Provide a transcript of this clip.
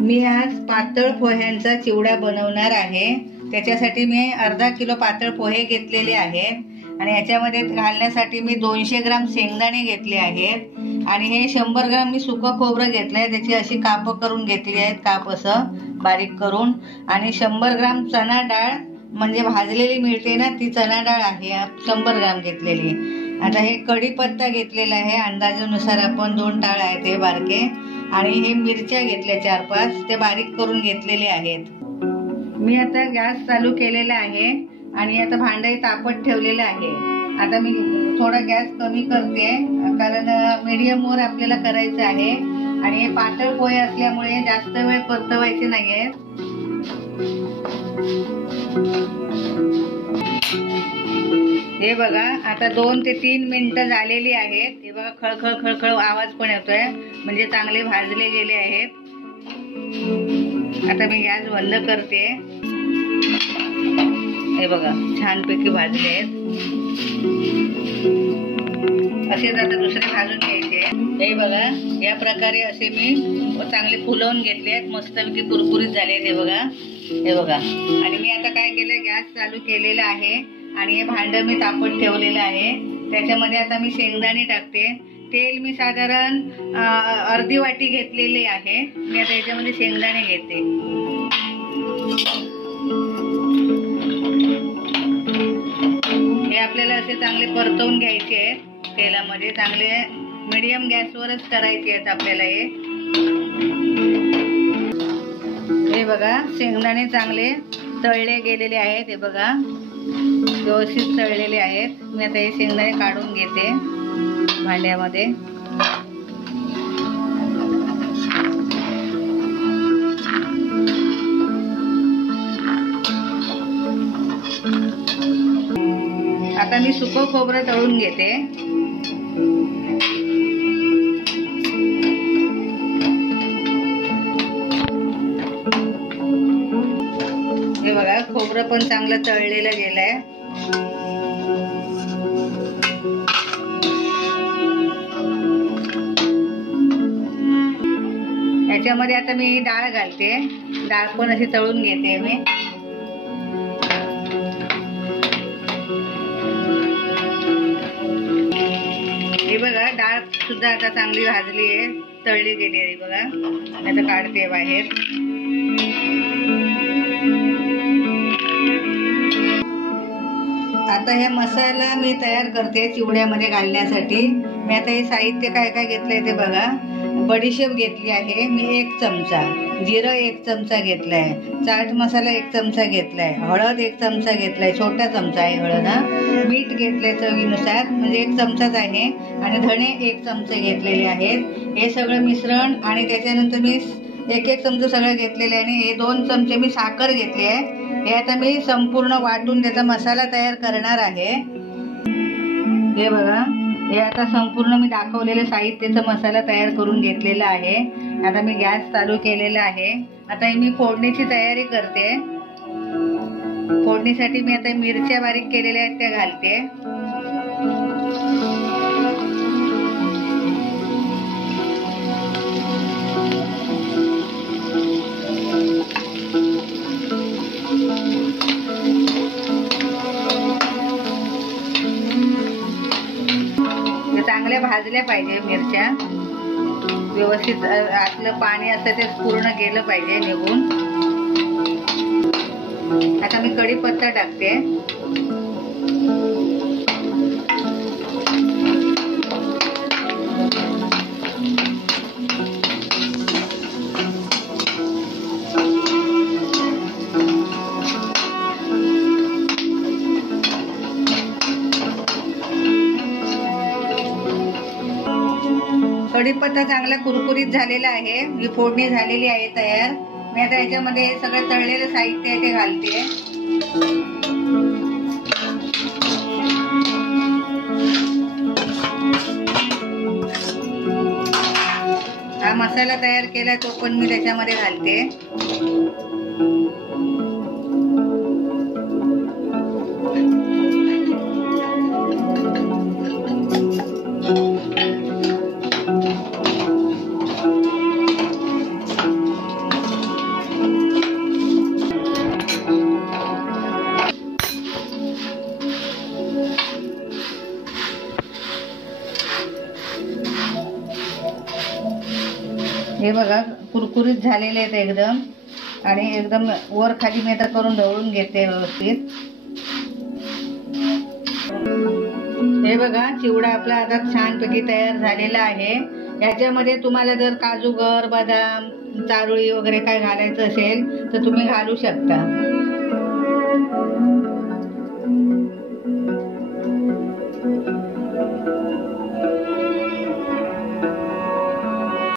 मी आज पातळ पोह्यांचा चिवडा बनवणार आहे। त्याच्यासाठी मी अर्धा किलो पातळ पोहे घेतलेले आहेत आणि याच्यामध्ये घालण्यासाठी मी 200 ग्राम शेंगदाणे घेतले आहेत आणि हे 100 ग्राम मी सुकं खोबरं घेतलंय, त्याची अशी काप करून घेतली आहेत, काप असं बारीक करून, आणि 100 ग्राम चणा डाळ म्हणजे भाजलेली मिळते ना ती चणा डाळ आहे 100 ग्राम घेतलेली। आता हे कढीपत्ता घेतलेला आहे अंदाजानुसार, आपण 2 टाळ आहेत ते बारके, आणि हे मिरच्या घेतल्या 4-5 ते बारीक करून घेतलेले आहेत। मी आता गॅस चालू केलेला आहे आणि आता भांडे तापत ठेवलेलं आहे। आता मी थोडा गॅस कमी करते कारण मीडियम वर आपल्याला करायचं आहे आणि हे पातळ पोहे असल्यामुळे जास्त वेळ परतवायचे नाहीये। हे बघा आता 2 ते 3 मिनिटं झालेली आहेत। हे बघा खळखळ खळखळ आवाज पण येतोय, म्हणजे चांगले भाजले गेले आहेत। आता मी गॅस बंद करते। हे बघा छानपैकी भाजले आहेत, असेच आता दुसरे भाजून घ्यायचे। हे बघा या प्रकारे असे मी चांगले फुलवून घेतले आहेत, मस्तपैकी कुरकुरीत झाले आहेत। हे बघा आणि मी आता काय केलं, गॅस चालू केलेला आहे आणि हे भांडं मी तापत ठेवलेलं आहे। त्याच्यामध्ये आता मी शेंगदाणे टाकते। तेल मी साधारण अर्धी वाटी घेतलेले आहे। मी आता याच्यामध्ये शेंगदाणे घेते। हे आपल्याला असे चांगले परतवून घ्यायचे आहेत तेलामध्ये, चांगले मीडियम गॅसवरच करायचे आहेत आपल्याला। हे बघा शेंगदाणे चांगले तळले गेलेले आहेत, हे बघा व्यवस्थित तळलेले आहेत। मी आता हे शेंगदाणे काढून घेते भांड्यामध्ये। आता मी सुकं खोबरं तळून घेते। हे बघा खोबरं पण चांगलं तळलेलं गेलंय। याच्यामध्ये आता मी डाळ घालते, डाळ पण अशी तळून घेते मी। हे बघा डाळ सुद्धा आता चांगली भाजली आहे, तळली गेली आहे बघा। आता काढते बाहेर। आता हे मसाला मी तयार करते चिवड्यामध्ये घालण्यासाठी। मी आता हे साहित्य काय काय घेतलंय ते बघा। बडीशेप घेतली आहे मी 1 चमचा, जिरं 1 चमचा घेतलाय, चाट मसाला 1 चमचा घेतलाय, हळद 1 चमचा घेतलाय, छोटा चमचा आहे हळद, मीठ घेतलंय चवीनुसार म्हणजे 1 चमचाच आहे, आणि धणे 1 चमचे घेतलेले आहेत। हे सगळं मिश्रण आणि त्याच्यानंतर मी 1 चमचा सगळं घेतलेले आहे, आणि हे 2 चमचे मी साखर घेतली आहे। हे आता मी संपूर्ण वाटून त्याचा मसाला तयार करणार आहे। हे बघा हे आता संपूर्ण मी दाखवलेले साहित्याचा मसाला तयार करून घेतलेला आहे। आता मी गॅस चालू केलेला आहे। आता मी फोडणीची तयारी करते। फोडणीसाठी मी आता मिरच्या बारीक केलेल्या आहेत त्या घालते। चांगल्या भाजल्या पाहिजे मिरच्या, व्यवस्थित आतलं पाणी असं ते पूर्ण गेलं पाहिजे निघून। आता मी कढीपत्ता टाकते। कढीपत्ता चांगला कुरकुरीत झालेला आहे, ही फोडणी झालेली आहे तयार। मी आता याच्यामध्ये हे सगळं तळलेलं साहित्य आहे ते घालते। हा मसाला तयार केला तो पण मी त्याच्यामध्ये घालते। हे बघा कुरकुरीत झालेले आहेत एकदम, आणि एकदम वर खाली मी आता करून ढवळून घेते व्यवस्थित. हे बघा चिवडा आपला आता छानपैकी तयार झालेला आहे. याच्यामध्ये तुम्हाला जर काजू गर, बदाम, चारोळी वगैरे काय घालायचं असेल तर तुम्ही घालू शकता.